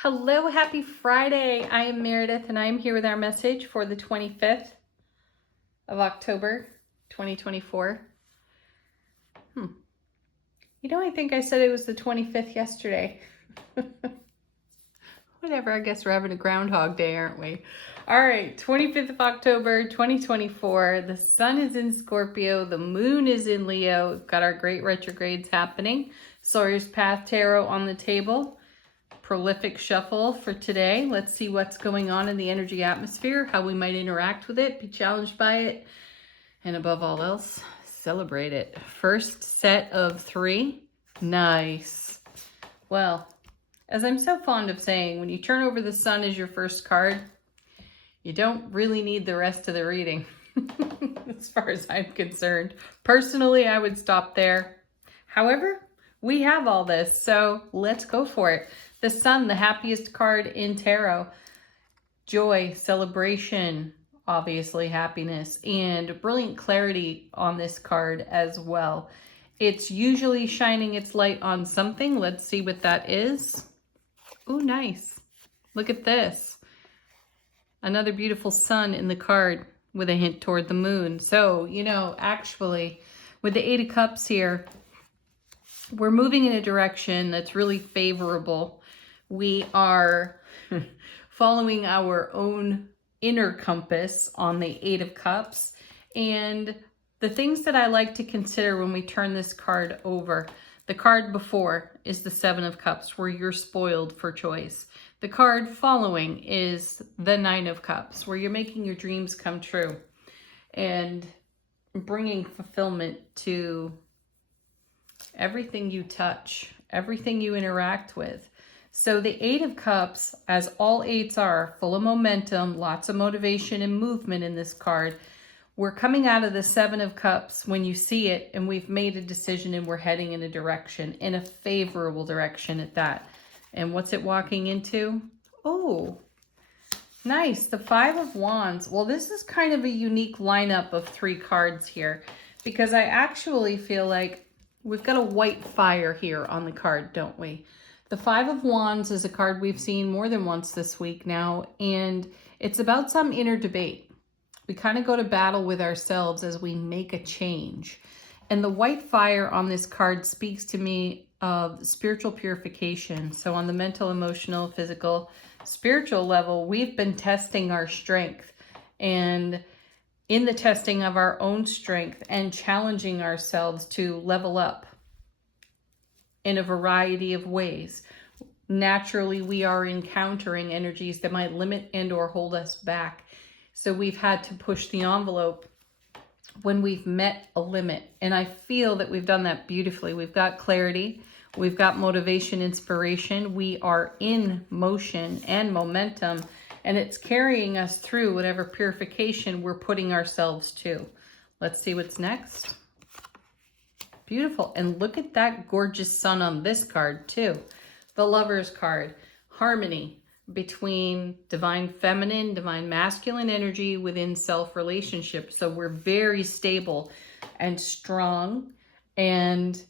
Hello, happy Friday. I am Meredith and I am here with our message for the 25th of October, 2024. I think I said it was the 25th yesterday. Whatever, I guess we're having a Groundhog Day, aren't we? All right, 25th of October, 2024. The sun is in Scorpio. The moon is in Leo. We've got our great retrogrades happening. Sawyer's Path Tarot on the table. Prolific shuffle for today. Let's see what's going on in the energy atmosphere, how we might interact with it, be challenged by it, and above all else, celebrate it. First set of 3. Nice. Well, as I'm so fond of saying, when you turn over the sun as your first card, you don't really need the rest of the reading, as far as I'm concerned. Personally, I would stop there. However, we have all this, so let's go for it. The sun, the happiest card in tarot. Joy, celebration, obviously happiness, and brilliant clarity on this card as well. It's usually shining its light on something. Let's see what that is. Oh, nice. Look at this. Another beautiful sun in the card with a hint toward the moon. So, actually, with the 8 of Cups here, we're moving in a direction that's really favorable. We are following our own inner compass on the 8 of Cups. And the things that I like to consider when we turn this card over, the card before is the 7 of Cups, where you're spoiled for choice. The card following is the 9 of Cups, where you're making your dreams come true and bringing fulfillment to everything you touch, everything you interact with. So the 8 of Cups, as all 8s are, full of momentum, lots of motivation and movement in this card. We're coming out of the 7 of Cups when you see it, and we've made a decision and we're heading in a direction, in a favorable direction at that. And what's it walking into? Oh, nice. The 5 of Wands. Well, this is kind of a unique lineup of 3 cards here, because I actually feel like we've got a white fire here on the card, don't we? The 5 of Wands is a card we've seen more than once this week now, and it's about some inner debate. We kind of go to battle with ourselves as we make a change. And the white fire on this card speaks to me of spiritual purification. So on the mental, emotional, physical, spiritual level, we've been testing our strength. And in the testing of our own strength and challenging ourselves to level up in a variety of ways. Naturally, we are encountering energies that might limit and or hold us back. So we've had to push the envelope when we've met a limit. And I feel that we've done that beautifully. We've got clarity. We've got motivation, inspiration. We are in motion and momentum. And it's carrying us through whatever purification we're putting ourselves to. Let's see what's next. Beautiful. And look at that gorgeous sun on this card too. The Lover's card. Harmony between divine feminine, divine masculine energy within self-relationship. So we're very stable and strong. And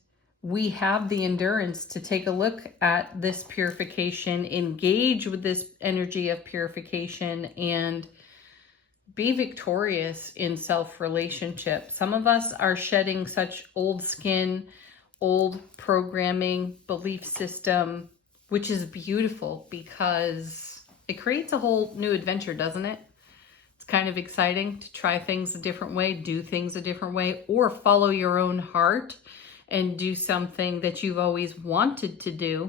we have the endurance to take a look at this purification, engage with this energy of purification, and be victorious in self-relationship. Some of us are shedding such old skin, old programming, belief system, which is beautiful because it creates a whole new adventure, doesn't it? It's kind of exciting to try things a different way, do things a different way, or follow your own heart and do something that you've always wanted to do,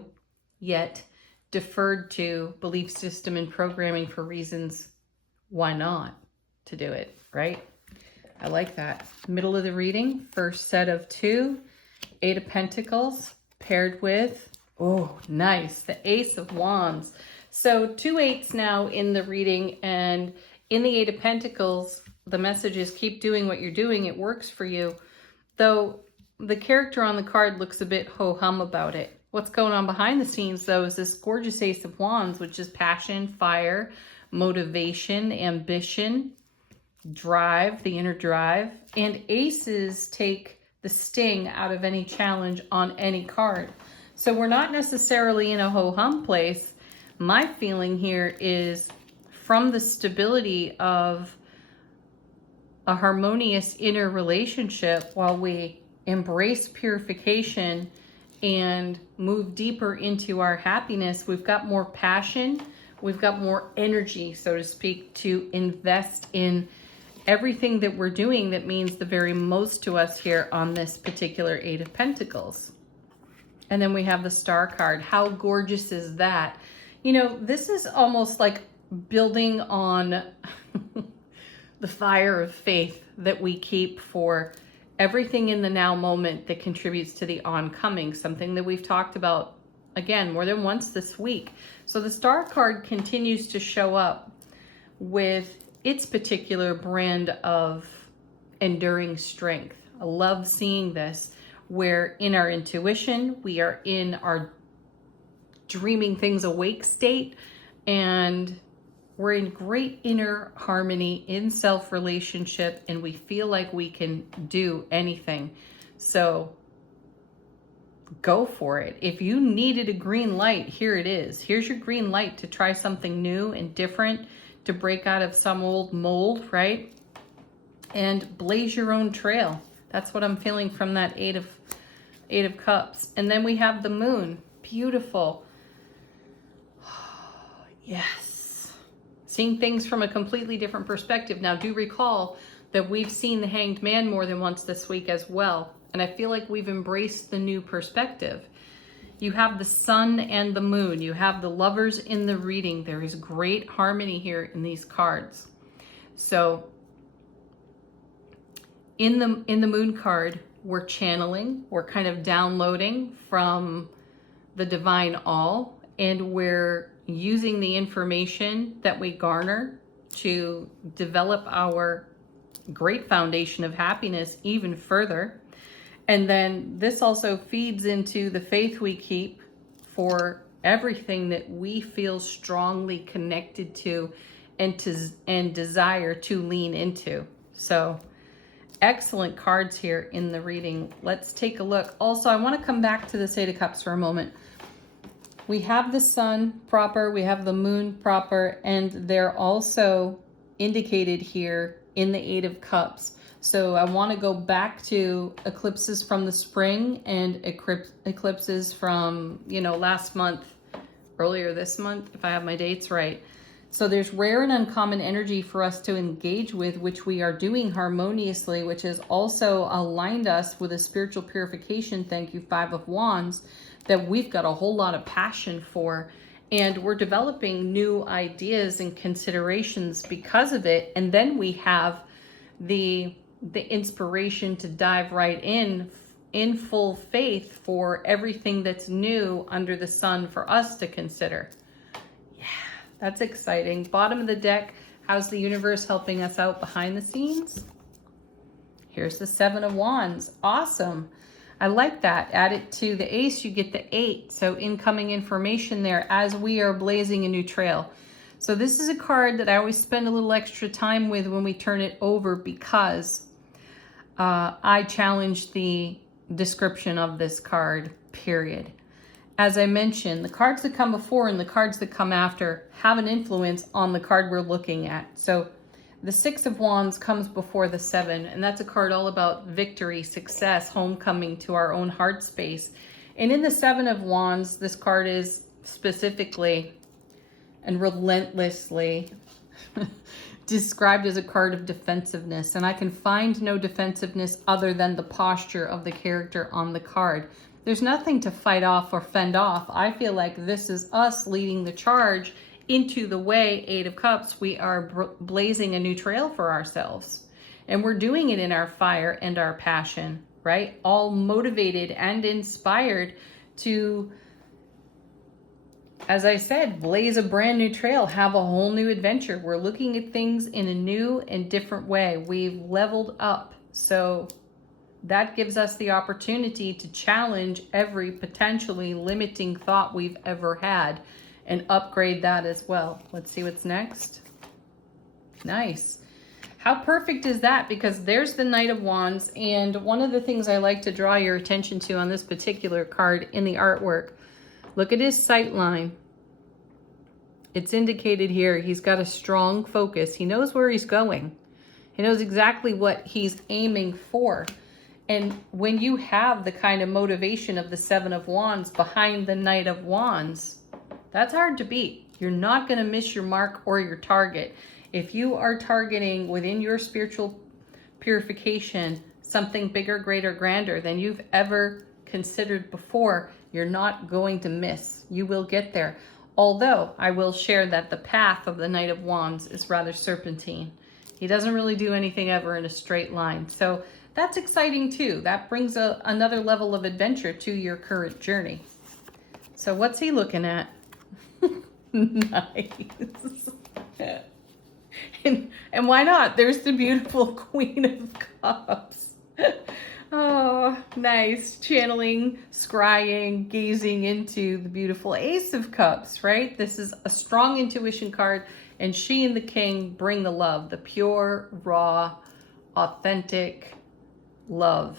yet deferred to belief system and programming for reasons why not to do it, right? I like that. Middle of the reading, first set of 2, 8 of Pentacles paired with, oh, nice, the Ace of Wands. So 2 8s now in the reading, and in the 8 of Pentacles, the message is keep doing what you're doing. It works for you. Though the character on the card looks a bit ho-hum about it. What's going on behind the scenes, though, is this gorgeous Ace of Wands, which is passion, fire, motivation, ambition, drive, the inner drive. And aces take the sting out of any challenge on any card. So we're not necessarily in a ho-hum place, My feeling here is from the stability of a harmonious inner relationship, while we embrace purification and move deeper into our happiness, we've got more passion, we've got more energy, so to speak, to invest in everything that we're doing that means the very most to us here on this particular Eight of Pentacles. And then we have the Star card. How gorgeous is that? You know, this is almost like building on the fire of faith that we keep for everything in the now moment that contributes to the oncoming, something that we've talked about, again, more than once this week. So the Star card continues to show up with its particular brand of enduring strength. I love seeing this, where in our intuition, we are in our dreaming things awake state, and we're in great inner harmony in self-relationship, and we feel like we can do anything. So go for it. If you needed a green light, here it is. Here's your green light to try something new and different, to break out of some old mold, right? And blaze your own trail. That's what I'm feeling from that Eight of Cups. And then we have the Moon. Beautiful. Yes. Seeing things from a completely different perspective. Now, do recall that we've seen the Hanged Man more than once this week as well. And I feel like we've embraced the new perspective. You have the Sun and the Moon. You have the Lovers in the reading. There is great harmony here in these cards. So in the Moon card, we're channeling, we're kind of downloading from the Divine All, and we're using the information that we garner to develop our great foundation of happiness even further. And then this also feeds into the faith we keep for everything that we feel strongly connected to and desire to lean into. So excellent cards here in the reading. Let's take a look. Also, I want to come back to this Eight of Cups for a moment. We have the Sun proper, we have the Moon proper, and they're also indicated here in the Eight of Cups. So I want to go back to eclipses from the spring and eclipses from, last month, earlier this month, if I have my dates right. So there's rare and uncommon energy for us to engage with, which we are doing harmoniously, which has also aligned us with a spiritual purification, thank you, Five of Wands, that we've got a whole lot of passion for. And we're developing new ideas and considerations because of it. And then we have the inspiration to dive right in full faith for everything that's new under the sun for us to consider. Yeah, that's exciting. Bottom of the deck, how's the universe helping us out behind the scenes? Here's the Seven of Wands. Awesome. I like that. Add it to the ace, you get the 8. So incoming information there as we are blazing a new trail. So this is a card that I always spend a little extra time with when we turn it over, because I challenge the description of this card, period. As I mentioned, the cards that come before and the cards that come after have an influence on the card we're looking at. So the Six of Wands comes before the 7, and that's a card all about victory, success, homecoming to our own heart space. And in the Seven of Wands, this card is specifically and relentlessly described as a card of defensiveness. And I can find no defensiveness other than the posture of the character on the card. There's nothing to fight off or fend off. I feel like this is us leading the charge into the way, Eight of Cups. We are blazing a new trail for ourselves. And we're doing it in our fire and our passion, right? All motivated and inspired to, as I said, blaze a brand new trail, have a whole new adventure. We're looking at things in a new and different way. We've leveled up. So that gives us the opportunity to challenge every potentially limiting thought we've ever had and upgrade that as well. Let's see what's next. Nice. How perfect is that? Because there's the Knight of Wands, and one of the things I like to draw your attention to on this particular card in the artwork, look at his sight line. It's indicated here he's got a strong focus. He knows where he's going. He knows exactly what he's aiming for. And when you have the kind of motivation of the Seven of Wands behind the Knight of Wands, that's hard to beat. You're not going to miss your mark or your target. If you are targeting within your spiritual purification something bigger, greater, grander than you've ever considered before, you're not going to miss. You will get there. Although I will share that the path of the Knight of Wands is rather serpentine. He doesn't really do anything ever in a straight line. So that's exciting too. That brings another level of adventure to your current journey. So what's he looking at? Nice. And why not? There's the beautiful Queen of Cups. Oh, nice. Channeling, scrying, gazing into the beautiful Ace of Cups, right? This is a strong intuition card, and she and the King bring the love, the pure, raw, authentic love.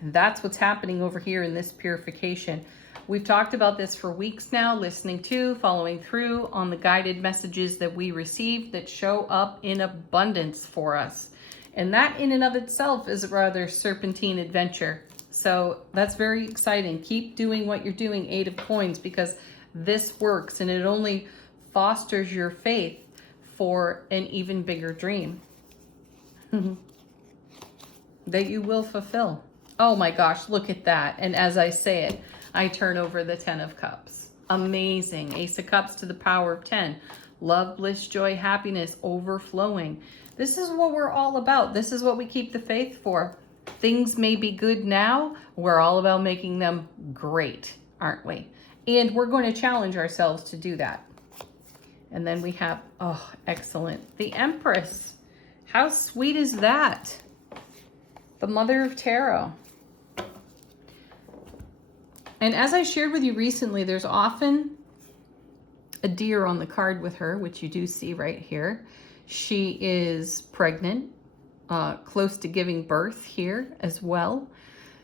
And that's what's happening over here in this purification. We've talked about this for weeks now, listening to, following through on the guided messages that we receive that show up in abundance for us. And that in and of itself is a rather serpentine adventure. So that's very exciting. Keep doing what you're doing, Eight of Coins, because this works and it only fosters your faith for an even bigger dream that you will fulfill. Oh my gosh, look at that. And as I say it, I turn over the 10 of Cups. Amazing. Ace of Cups to the power of 10. Love, bliss, joy, happiness, overflowing. This is what we're all about. This is what we keep the faith for. Things may be good now. We're all about making them great, aren't we? And we're going to challenge ourselves to do that. And then we have, oh, excellent, the Empress. How sweet is that? The Mother of Tarot. And as I shared with you recently, there's often a deer on the card with her, which you do see right here. She is pregnant, close to giving birth here as well.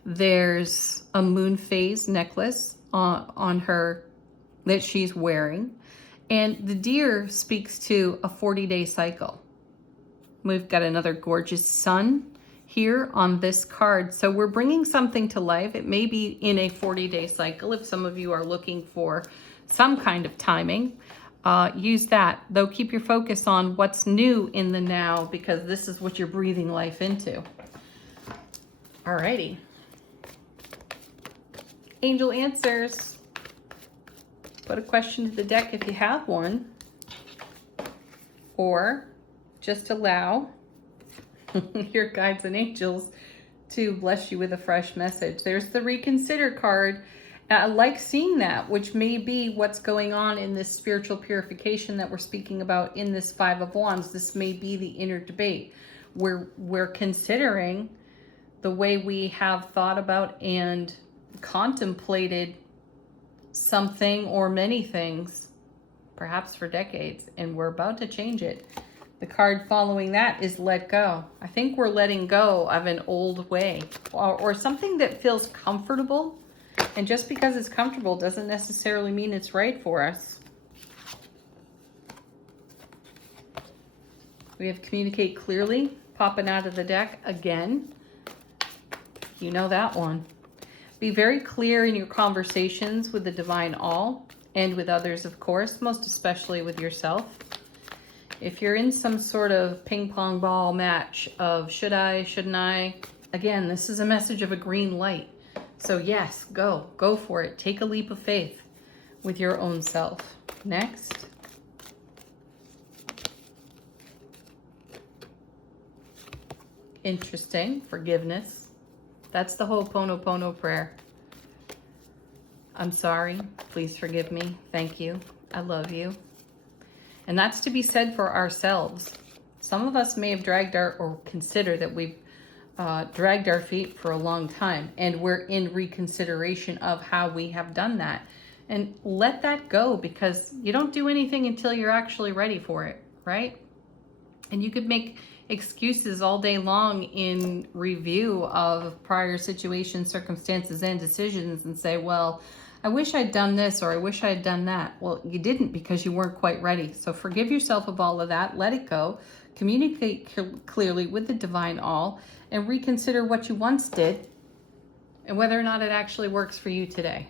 There's a moon phase necklace on her that she's wearing. And the deer speaks to a 40-day cycle. We've got another gorgeous sun here on this card. So we're bringing something to life. It may be in a 40-day cycle. If some of you are looking for some kind of timing, use that. Though keep your focus on what's new in the now, because this is what you're breathing life into. Alrighty. Angel answers. Put a question to the deck if you have one. Or just allow your guides and angels to bless you with a fresh message. There's the reconsider card. I like seeing that, which may be what's going on in this spiritual purification that we're speaking about in this Five of Wands. This may be the inner debate. We're considering the way we have thought about and contemplated something or many things, perhaps for decades, and we're about to change it. The card following that is let go. I think we're letting go of an old way or something that feels comfortable. And just because it's comfortable doesn't necessarily mean it's right for us. We have communicate clearly popping out of the deck again. You know that one. Be very clear in your conversations with the Divine All and with others, of course, most especially with yourself. If you're in some sort of ping pong ball match of should I, shouldn't I, again, this is a message of a green light. So yes, go for it. Take a leap of faith with your own self. Next. Interesting, forgiveness. That's the Ho'oponopono prayer. I'm sorry, please forgive me. Thank you, I love you. And that's to be said for ourselves. Some of us may have dragged or consider that we've dragged our feet for a long time, and we're in reconsideration of how we have done that. And let that go, because you don't do anything until you're actually ready for it, right? And you could make excuses all day long in review of prior situations, circumstances, and decisions and say, well, I wish I'd done this, or I wish I had done that. Well, you didn't because you weren't quite ready. So forgive yourself of all of that. Let it go. Communicate clearly with the divine all and reconsider what you once did and whether or not it actually works for you today.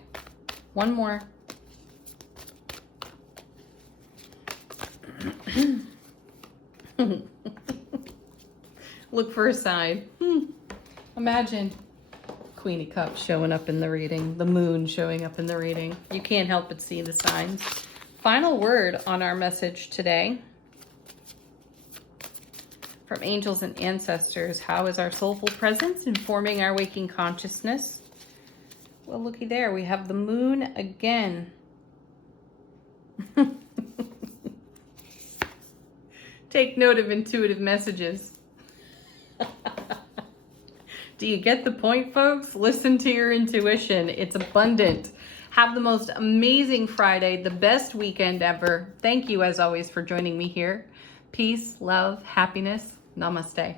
One more. Look for a sign. Imagine Queen of Cups showing up in the reading, the moon showing up in the reading. You can't help but see the signs. Final word on our message today from angels and ancestors. How is our soulful presence informing our waking consciousness? Well, looky there. We have the moon again. Take note of intuitive messages. Do you get the point, folks? Listen to your intuition. It's abundant. Have the most amazing Friday, the best weekend ever. Thank you, as always, for joining me here. Peace, love, happiness. Namaste.